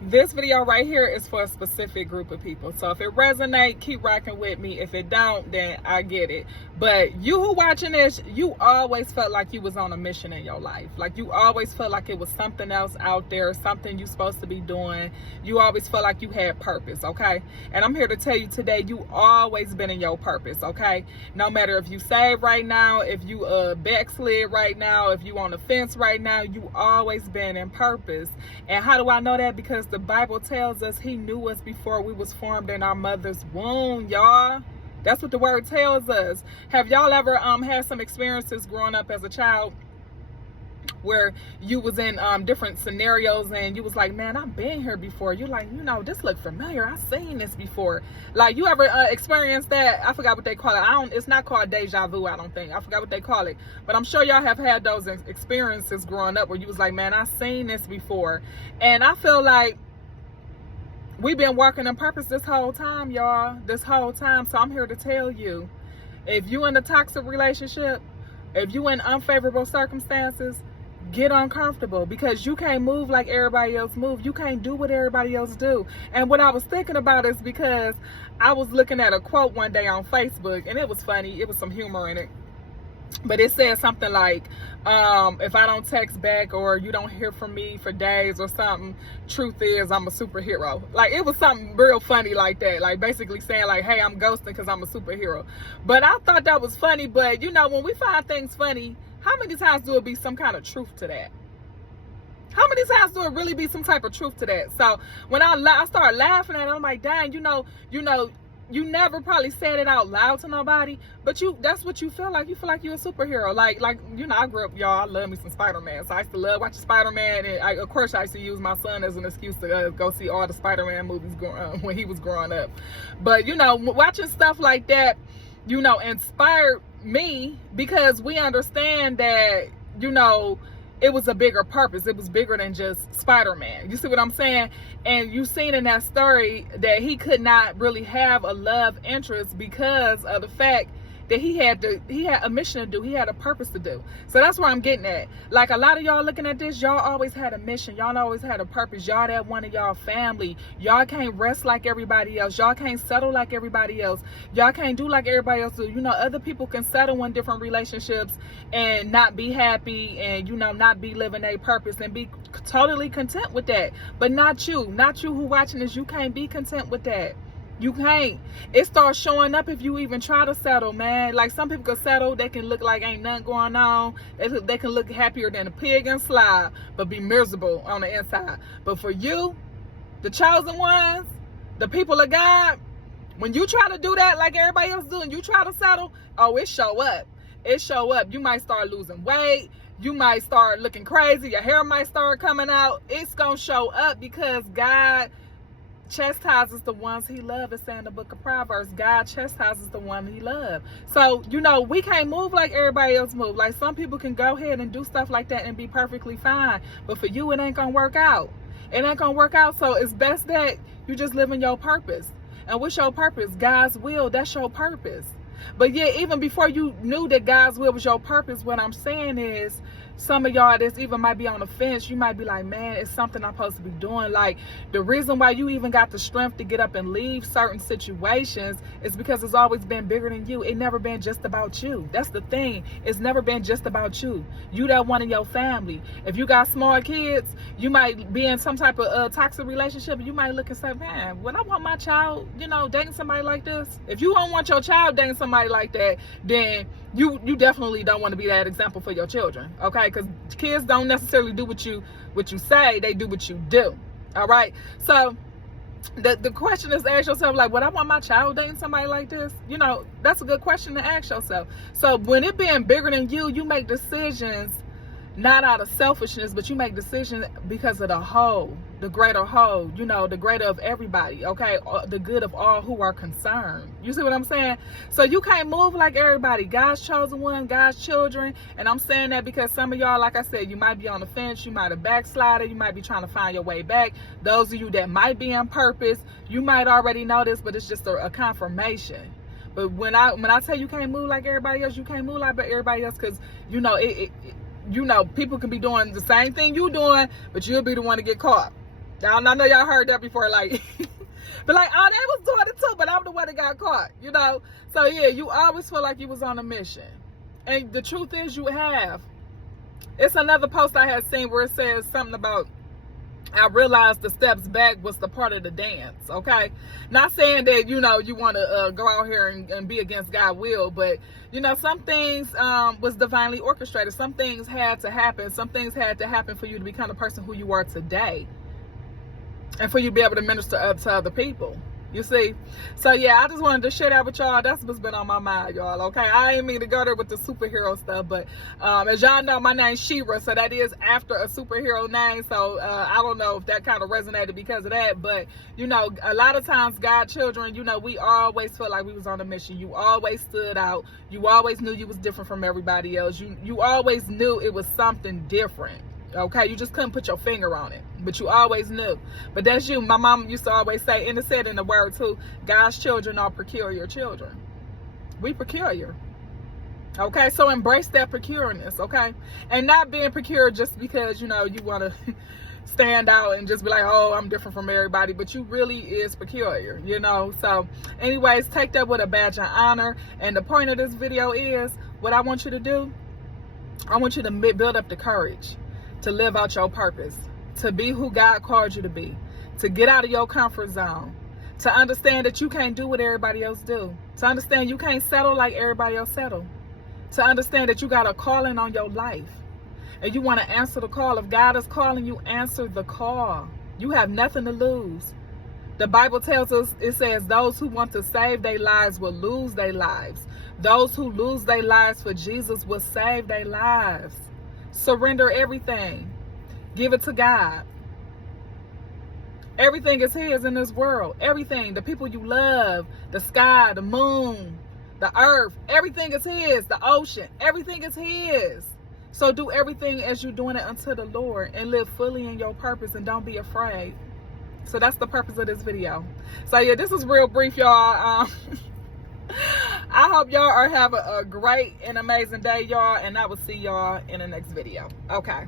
This video right here is for a specific group of people. So if it resonates, keep rocking with me. If it don't, then I get it. But you who watching this, you always felt like you was on a mission in your life. Like you always felt like it was something else out there, something you supposed to be doing. You always felt like you had purpose, okay? And I'm here to tell you today, you always been in your purpose, okay? No matter if you saved right now, if you backslid right now, if you on the fence right now, you always been in purpose. And how do I know that? Because the Bible tells us he knew us before we was formed in our mother's womb, y'all. That's what the word tells us. Have y'all ever had some experiences growing up as a child where you was in different scenarios and you was like, man, I've been here before? You're like, you know, this look familiar. I've seen this before. Like, you ever experienced that? I forgot what they call it. It's not called deja vu, I don't think. I forgot what they call it. But I'm sure y'all have had those experiences growing up where you was like, man, I've seen this before. And I feel like we've been working on purpose this whole time, y'all. This whole time. So I'm here to tell you, if you in a toxic relationship, if you in unfavorable circumstances, get uncomfortable, because you can't move like everybody else move. You can't do what everybody else do. And what I was thinking about is because I was looking at a quote one day on Facebook, and it was funny. It was some humor in it. But it said something like, if I don't text back or you don't hear from me for days or something, truth is I'm a superhero. Like, it was something real funny like that. Like, basically saying like, hey, I'm ghosting because I'm a superhero. But I thought that was funny. But, you know, when we find things funny, how many times do it be some kind of truth to that? How many times do it really be some type of truth to that? So when I started laughing at it, I'm like, dang, you know, you never probably said it out loud to nobody, but that's what you feel like. You feel like you're a superhero. Like, you know, I grew up, y'all, I love me some Spider-Man. So I used to love watching Spider-Man. And of course, I used to use my son as an excuse to go see all the Spider-Man movies when he was growing up. But, you know, watching stuff like that, you know, inspired me, because we understand that, you know, it was a bigger purpose. It was bigger than just Spider-Man. You see what I'm saying? And you seen in that story that he could not really have a love interest because of the fact that he had a mission to do. He had a purpose to do. So that's where I'm getting at. Like, a lot of y'all looking at this, y'all always had a mission. Y'all always had a purpose. Y'all that one of y'all family. Y'all can't rest like everybody else. Y'all can't settle like everybody else. Y'all can't do like everybody else do. You know, other people can settle in different relationships and not be happy, and, you know, not be living a purpose and be totally content with that. But not you. Not you who watching this. You can't be content with that. You can't. It starts showing up if you even try to settle, man. Like, some people can settle. They can look like ain't nothing going on. They can look happier than a pig in slide, but be miserable on the inside. But for you, the chosen ones, the people of God, when you try to do that like everybody else do, and you try to settle, oh, it show up. It show up. You might start losing weight. You might start looking crazy. Your hair might start coming out. It's going to show up, because God chastises the ones he loves. It's saying in the book of Proverbs, God chastises the one he loves. So, you know, we can't move like everybody else move. Like, some people can go ahead and do stuff like that and be perfectly fine, but for you, it ain't gonna work out. It ain't gonna work out. So it's best that you just live in your purpose. And what's your purpose? God's will. That's your purpose. But yeah, even before you knew that God's will was your purpose, what I'm saying is, some of y'all that's even might be on the fence, you might be like, man, it's something I'm supposed to be doing. Like, the reason why you even got the strength to get up and leave certain situations is because it's always been bigger than you. It never been just about you. That's the thing. It's never been just about you. You that one in your family. If you got small kids, you might be in some type of toxic relationship. You might look and say, man, would I want my child, you know, dating somebody like this? If you don't want your child dating somebody like that, then you definitely don't want to be that example for your children, okay? Because kids don't necessarily do what you say, they do what you do. All right. So the question is to ask yourself, like, would I want my child dating somebody like this? You know, that's a good question to ask yourself. So when it being bigger than you, you make decisions not out of selfishness, but you make decisions because of the whole, the greater whole, you know, the greater of everybody, okay? The good of all who are concerned. You see what I'm saying? So you can't move like everybody. God's chosen one, God's children. And I'm saying that because some of y'all, like I said, you might be on the fence, you might have backslided, you might be trying to find your way back. Those of you that might be on purpose, you might already know this, but it's just a confirmation. But when I tell you can't move like everybody else, you can't move like everybody else, because, you know, you know, people can be doing the same thing you doing, but you'll be the one to get caught. I know y'all heard that before, like, but like, oh, they was doing it too, but I'm the one that got caught, you know? So yeah, you always feel like you was on a mission. And the truth is you have. It's another post I had seen where it says something about, I realized the steps back was the part of the dance, okay? Not saying that, you know, you want to go out here and be against God's will, but, you know, some things was divinely orchestrated. Some things had to happen. Some things had to happen for you to become the person who you are today. And for you to be able to minister up to other people. You see? So yeah, I just wanted to share that with y'all. That's what's been on my mind, y'all, okay? I ain't mean to go there with the superhero stuff, but as y'all know, my name's Shira, so that is after a superhero name. So I don't know if that kind of resonated because of that, but you know, a lot of times God children, you know, we always felt like we was on a mission. You always stood out. You always knew you was different from everybody else. You always knew it was something different. Okay, you just couldn't put your finger on it, but you always knew. But that's you. My mom used to always say, and it said in the word too, God's children are peculiar children. We peculiar. Okay, so embrace that peculiarness, okay? And not being peculiar just because, you know, you want to stand out and just be like, oh, I'm different from everybody, but you really is peculiar, you know? So anyways, take that with a badge of honor. And the point of this video is, what I want you to do, I want you to build up the courage to live out your purpose, to be who God called you to be, to get out of your comfort zone, to understand that you can't do what everybody else do, to understand you can't settle like everybody else settle, to understand that you got a calling on your life and you want to answer the call. If God is calling you, answer the call. You have nothing to lose. The Bible tells us, it says, those who want to save their lives will lose their lives. Those who lose their lives for Jesus will save their lives. Surrender everything. Give it to God. Everything is his in this world. Everything. The people you love, the sky, the moon, the earth, everything is his. The ocean, everything is his. So do everything as you're doing it unto the Lord and live fully in your purpose and don't be afraid. So that's the purpose of this video. So yeah, this is real brief, y'all. I hope y'all are having a great and amazing day, y'all, and I will see y'all in the next video. Okay.